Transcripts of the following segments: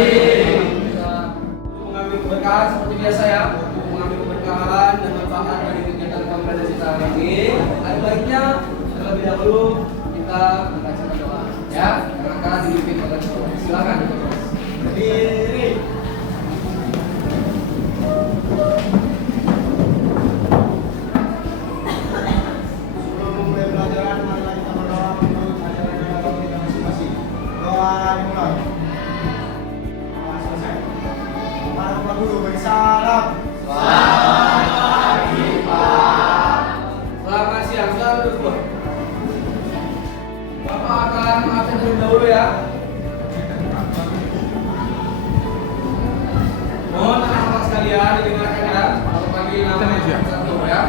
Mengambil keberkahan seperti biasa ya. Untuk mengambil keberkahan dan manfaat dari kegiatan konferensi kita hari ini, ada baiknya terlebih dahulu kita membaca doa. Ya, maka dipimpin oleh Tuhan. Silakan. Berdiri. Salam. Selamat pagi, Pak. Selamat siang, selamat duduk. Bapak akan absen terlebih dahulu ya. Mohon anak-anak sekalian didengarkan ya. Selamat pagi, nama satu ya.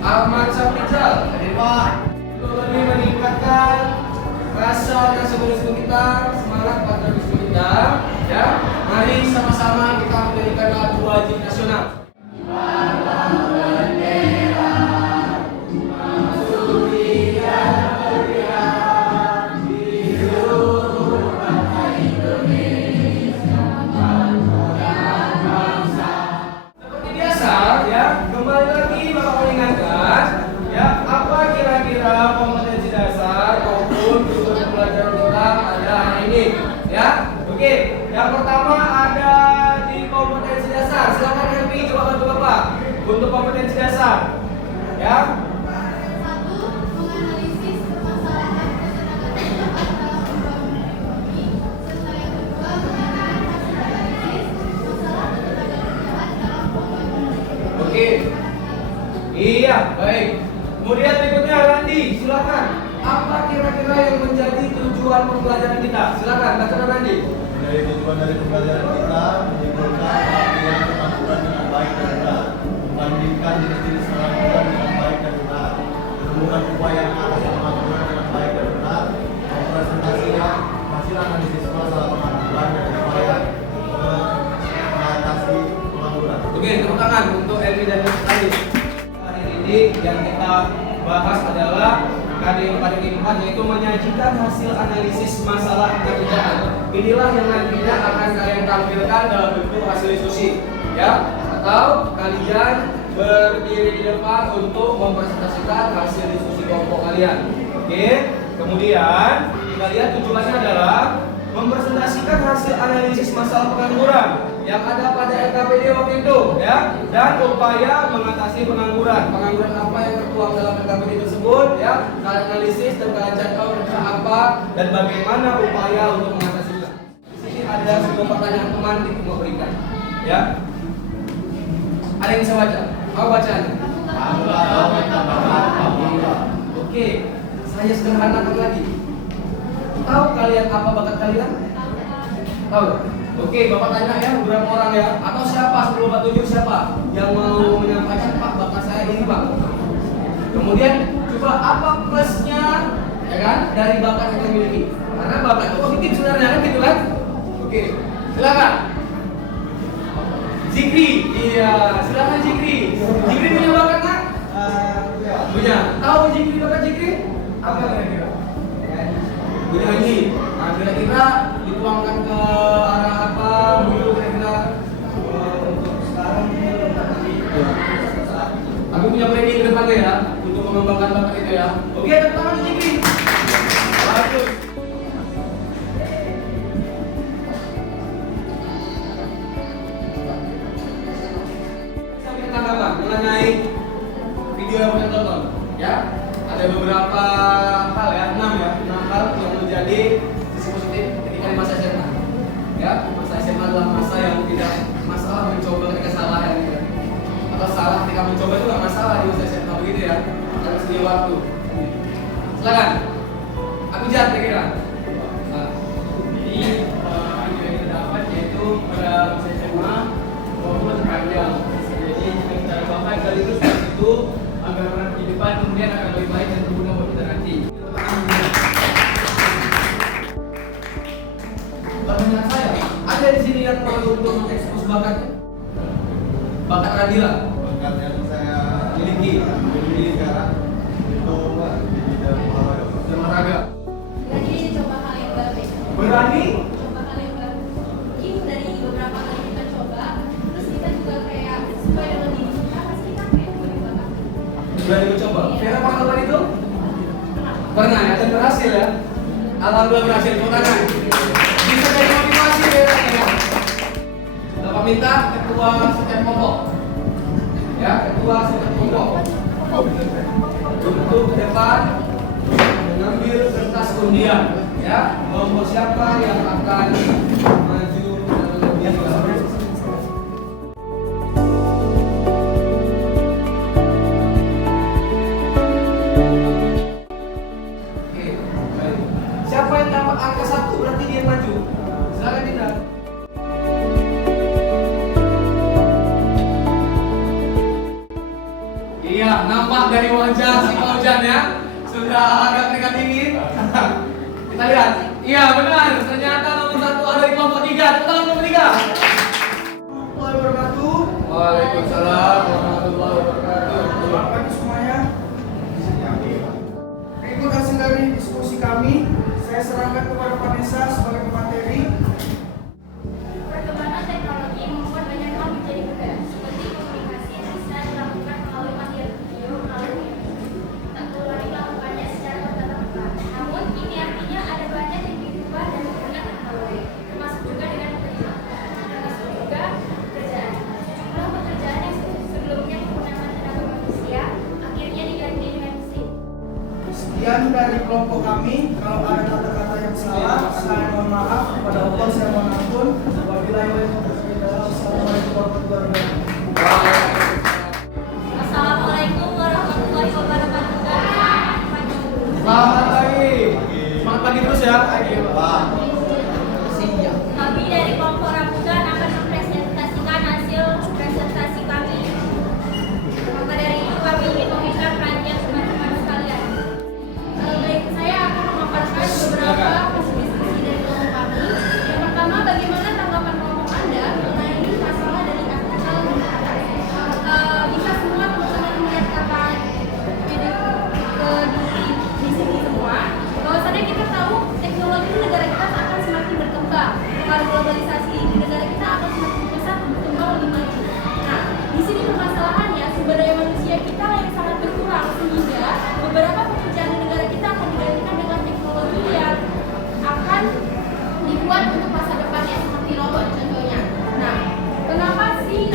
Ahmad Syafrizal. Hadir, Pak. Lebih meningkatkan rasa nasionalisme kita, semangat patriotisme kita, ya. Mari sama-sama kita mendirikan lagu wajib nasional. Seperti biasa, ya, kembali lagi Bapak mengingatkan, ya, apa kira-kira kompetensi dasar maupun tujuan pembelajaran kita pada hari ini, ya. Oke, yang pertama ada di kompetensi dasar. Silakan Helmi coba bantu Bapak untuk kompetensi dasar. Ya. Satu, menganalisis permasalahan ketenagakerjaan dalam pembangunan ekonomi. Serta yang kedua, menganalisis masalah ketenagakerjaan dalam pembangunan ekonomi. Oke. Iya, baik. Kemudian berikutnya Randi, silakan. Apa kira-kira yang menjadi tujuan pembelajaran kita? Silakan, baca Randi. Dari tujuan dari pembelajaran kita menyimpulkan pelatihan kemampuan dengan baik dan benar, membandingkan jenis-jenis kemampuan dengan baik dan benar, menemukan upaya mengatasi kemampuan dengan baik dan benar, mempresentasikan hasil analisis masalah kemampuan dan upaya mengatasi kemampuan. Oke, tepuk tangan untuk Elmi dan Tadi. Hari ini yang kita bahas adalah KD 4 yaitu menyajikan hasil analisis masalah pekerjaan. Inilah yang nantinya akan kalian tampilkan dalam bentuk hasil diskusi, ya. Atau kalian berdiri di depan untuk mempresentasikan hasil diskusi kelompok kalian. Oke. Kemudian kita lihat tujuannya adalah mempresentasikan hasil analisis masalah pengangguran yang ada pada LKPD waktu itu, ya, dan upaya mengatasi pengangguran. Pengangguran apa yang tertuang dalam LKPD tersebut, ya, kalian analisis dan kalian catat kira apa dan bagaimana upaya untuk mengatasinya. Di sini ada sebuah pertanyaan pemantik yang mau berikan, ya. Ada yang bisa baca? Mau bacanya? Oke, saya sederhanakan lagi. Tahu kalian apa bakat kalian? Tahu? Oke, Bapak tanya ya beberapa orang ya. Atau siapa sebelum Bapak tunjuk siapa yang mau menyampaikan, Pak, bakat saya ini, Pak. Kemudian coba apa plusnya, ya kan, dari bakat yang kita miliki? Karena bakat itu positif sebenarnya kan gitu kan? Oke, silakan. Zikri, iya, silakan Zikri. Zikri punya bakat nggak? Punya. Tahu Zikri bakat Zikri? Apa kira-kira? Bernyanyi. Nah, kira-kira dituangkan ke arah apa? Dulu kira-kira untuk sekarang aku punya planning ke depannya ya untuk mengembangkan bakat itu ya. Oke, tepuk tangan Zikri. Bagus. Sampai tanggapan mengenai video yang kita tonton, ya. Ada beberapa hal ya, 6 hal yang menjadi sisi positif ketika di masa SMA. Ya, masa SMA adalah masa yang tidak masalah mencoba ketika salah ya, gitu. Atau salah ketika mencoba itu nggak masalah di masa SMA begitu ya, karena sedia waktu. Silakan, aku jahat kira-kira. Nah, Jadi video yang kita dapat yaitu pada masa SMA waktu masih panjang. Jadi jika kita lakukan sekaligus itu agar di depan kemudian akan lebih baik dan berguna buat kita nanti. Pertanyaan saya, ada di sini yang perlu untuk mengekspos bakatnya? Bakat Radila Bakat yang saya miliki sekarang itu di bidang olahraga. Berani coba hal yang baru. Berani Coba hal yang baru. Mungkin dari Berani mencoba. Vera pernah lakukan itu? Pernah ya, dan berhasil ya. Alhamdulillah berhasil. Tepuk tangan. Bisa jadi motivasi Vera ya. Bapak minta ketua setiap kelompok. Ya, ketua setiap kelompok. Untuk ke depan mengambil kertas undian. Ya, kelompok siapa yang akan maju dalam undian? Siapa yang dapat angka 1 berarti dia maju. Silakan Dinda. Iya, nampak dari wajah si Paujan ya. Sudah agak keringat dingin. Kita lihat. Iya, benar. Ternyata nomor 1 ada di kelompok 3. Kita nomor 3. Warahmatullahi wabarakatuh. Waalaikumsalam warahmatullahi wabarakatuh. Selamat pagi semuanya. Berikut hasil dari diskusi kami. Saya serahkan kepada Vanessa sebagai pemateri. Perkembangan teknologi membuat banyak hal menjadi mudah, seperti komunikasi yang bisa dilakukan melalui panggilan video melalui tak perlu lagi melakukannya secara tatap muka. Namun ini artinya ada banyak yang diubah dan menggunakan teknologi, termasuk juga dengan pekerjaan. Jumlah pekerjaan yang sebelumnya menggunakan tenaga manusia akhirnya diganti dengan mesin. Sekian dari kelompok kami. Kalau ada kata-kata yang salah, saya mohon maaf. Kepada Allah saya mohon ampun. Wabillahi taufiq. Wassalamualaikum warahmatullahi wabarakatuh. Assalamualaikum warahmatullahi wabarakatuh. Selamat pagi. Semangat pagi terus ya. Pak. Kami dari kelompok rambutan akan mempresentasikan hasil presentasi kami. Maka dari itu kami ingin meminta perhatian teman-teman sekalian. Baik, saya akan memaparkan beberapa hasil diskusi dari kelompok kami. Yang pertama, bagaimana tanggapan kelompok Anda mengenai masalah dari artikel bisa semua teman-teman melihat kata di sini semua. Bahwasannya kita tahu teknologi di negara kita akan semakin berkembang. Pengaruh globalisasi di negara kita akan semakin pesat berkembang lebih maju. Nah, di sini permasalahannya sumber daya manusia kita yang sangat berkurang sehingga beberapa pekerjaan di negara kita akan digantikan dengan teknologi yang akan dibuat untuk masa depannya seperti robot contohnya. Nah, kenapa sih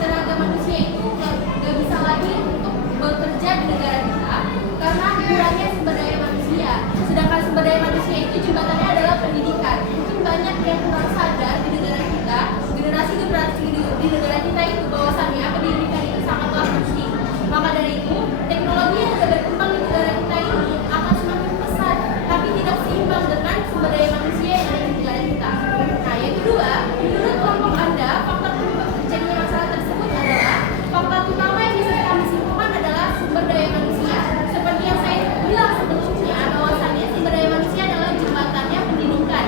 tenaga manusia itu nggak bisa lagi untuk bekerja di negara kita? Karena kurangnya sumber daya manusia. Sedangkan sumber daya manusia itu jembatannya adalah pendidikan. Mungkin banyak yang kurang sadar di negara kita, generasi di negara kita itu bahwasannya pendidikan itu sangatlah penting. Maka dari itu, teknologi yang sudah berkembang di negara kita ini akan semakin pesat, tapi tidak seimbang dengan sumber daya manusia yang ada di negara kita. Nah, yang kedua, menurut kelompok Anda, faktor penyebab terjadinya masalah tersebut adalah faktor utama yang bisa kami simpulkan adalah sumber daya manusia. Seperti yang saya bilang sebelumnya, bahwasannya sumber daya manusia adalah jembatannya pendidikan.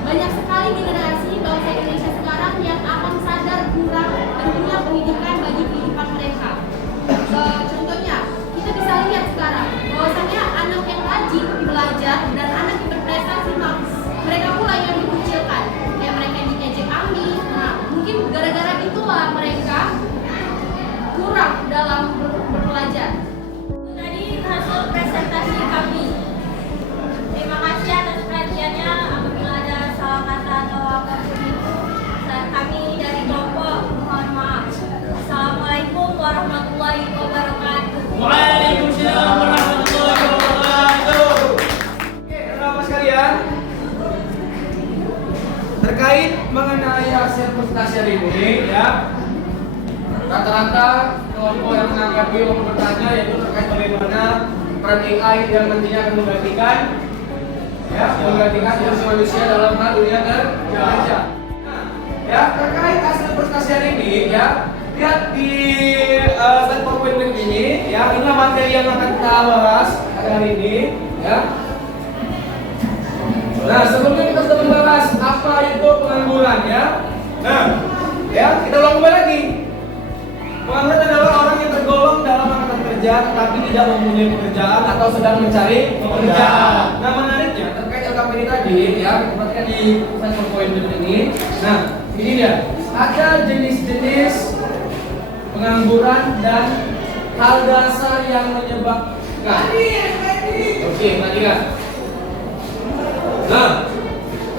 Banyak sekali generasi bangsa Indonesia sekarang yang akan sadar kurang pentingnya pendidikan bagi kehidupan mereka. Contohnya, kita bisa lihat sekarang bahwasannya anak yang rajin belajar dan anak yang berprestasi mereka pula yang dikucilkan, kayak mereka yang dikejek ambis. Nah, mungkin gara-gara itulah mereka kurang dalam berbelajar. Tadi hasil presentasi kami. Terima kasih atas perhatiannya. Apabila ada salah kata atau apapun itu, kami dari kelompok mohon maaf. Assalamualaikum warahmatullahi wabarakatuh. Waalaikumsalam warahmatullahi wabarakatuh. Oke, teman-teman sekalian, terkait mengenai hasil presentasi hari ini, ya, rata-rata kelompok yang menanggapi maupun bertanya yaitu terkait bagaimana peran AI yang nantinya akan menggantikan fungsi manusia dalam hal dunia kerja. Nah, ya, terkait hasil presentasi hari ini, ya, lihat di slide PowerPoint ini, ya, inilah materi yang akan kita bahas hari ini, ya. Nah, sebelumnya kita sudah membahas apa itu pengangguran, ya. Nah, ya, kita ulang kembali lagi. Pengangguran adalah orang yang tergolong dalam angkatan kerja tetapi tidak mempunyai pekerjaan atau sedang mencari pekerjaan. Nah, menariknya terkait LKPD tadi, ya, perhatikan di slide PowerPoint ini. Nah, ini dia. Ada jenis-jenis pengangguran dan hal dasar yang menyebabkan. Oke, ingat. Nah,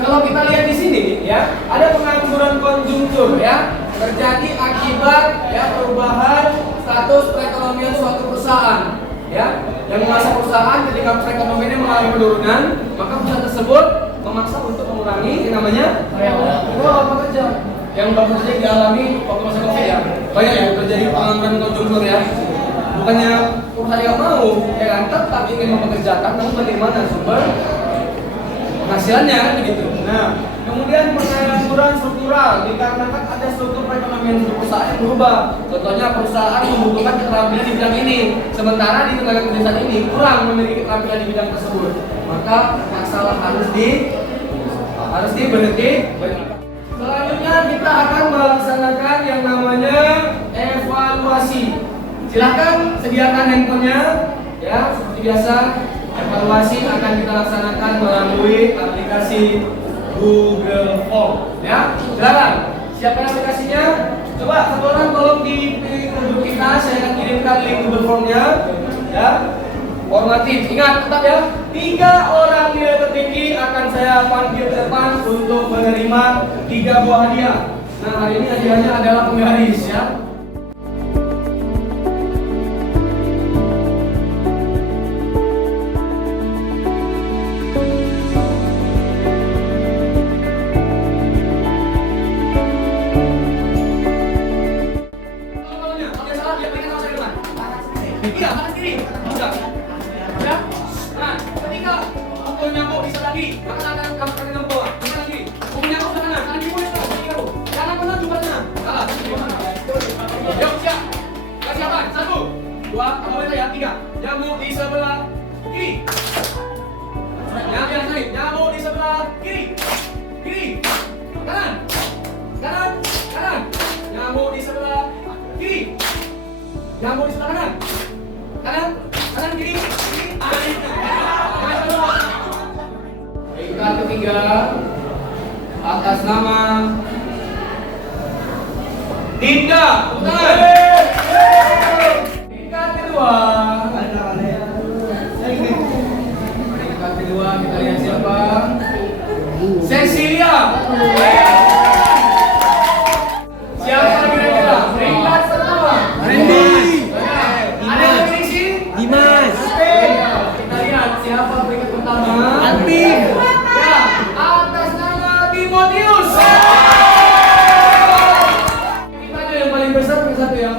kalau kita lihat di sini ya, ada pengangguran konjungtur ya, terjadi akibat ya perubahan status perekonomian suatu perusahaan ya. Yang masa perusahaan ketika perekonomiannya mengalami penurunan, maka perusahaan tersebut memaksa untuk mengurangi yang namanya pekerja. Yang baru saja dialami waktu masa Covid ya, banyak yang terjadi pengangguran konjungtur ya. Bukannya perusahaan yang mau, ya kan, tetap ingin mempekerjakan, namun bagaimana sumber penghasilannya kan begitu. Nah, kemudian pengangguran struktural dikarenakan ada struktur perekonomian perusahaan yang berubah. Contohnya perusahaan membutuhkan keterampilan di bidang ini, sementara di tenaga kerja saat ini kurang memiliki keterampilan di bidang tersebut. Maka masalah harus diberhenti. Selanjutnya kita akan melaksanakan yang namanya evaluasi. Silahkan sediakan handphonenya ya, seperti biasa. Evaluasi akan kita laksanakan melalui aplikasi Google Form ya. Silakan siapkan aplikasinya. Coba satu orang tolong di grup kita, saya akan kirimkan link Google Formnya ya. Formatif, ingat tetap ya, 3 orang nilai tertinggi akan saya panggil ke depan untuk menerima 3 buah hadiah. Nah, hari ini hadiahnya adalah penggaris ya. Iya, kanan kiri. Sudah. Ya. Nah, ketika pukulnya mau bisa lagi, maka akan kamu akan nempuh. Kanan kiri. Pukulnya mau ke kanan, kanan kiri boleh tahu. Kanan benar juga benar. Salah. Yuk, siap. Kesiapan. 1, 2, kamu boleh ya. 3. Nyamuk di sebelah kiri. Yang lain. Nyamuk di sebelah kiri. Kiri. Kanan. Kanan. Kanan. Nyamuk di sebelah kiri. Nyamuk di sebelah kanan. Kanan kiri. Peringkat ketiga atas nama Dinda. Peringkat kedua. Peringkat kedua kita lihat siapa? Cecilia. Siapa kira-kira? Peringkat pertama. Randy. Dimas. Kita lihat siapa peringkat pertama. Alvin. Ya, atas nama Timotius. Kita ada yang paling besar satu ya.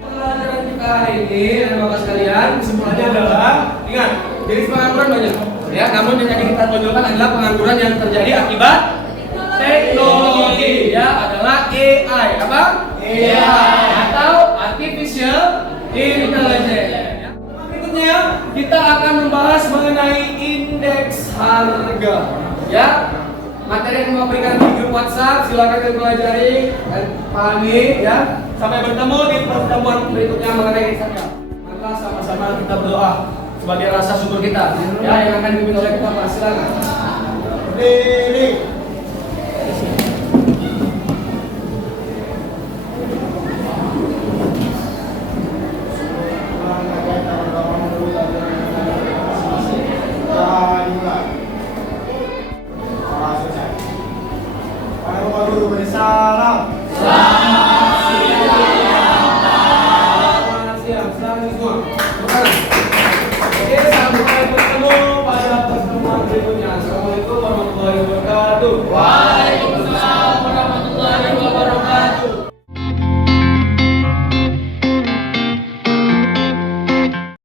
Pelajaran kita hari ini, anak-anak sekalian, kesimpulannya adalah ingat, jenis pengangguran banyak. Ya, namun yang tadi kita tonjolkan adalah pengangguran yang terjadi akibat teknologi ya, adalah AI. Apa? AI atau artificial intelligence. Berikutnya kita akan membahas mengenai indeks harga ya. Materi yang mau berikan di grup WhatsApp silakan dipelajari dan pahami ya. Sampai bertemu di pertemuan berikutnya mengenai indeks harga. Maka sama-sama kita berdoa sebagai rasa syukur kita ya yang akan dipimpin oleh kita. Silakan. Berdiri. Para guru bersalam.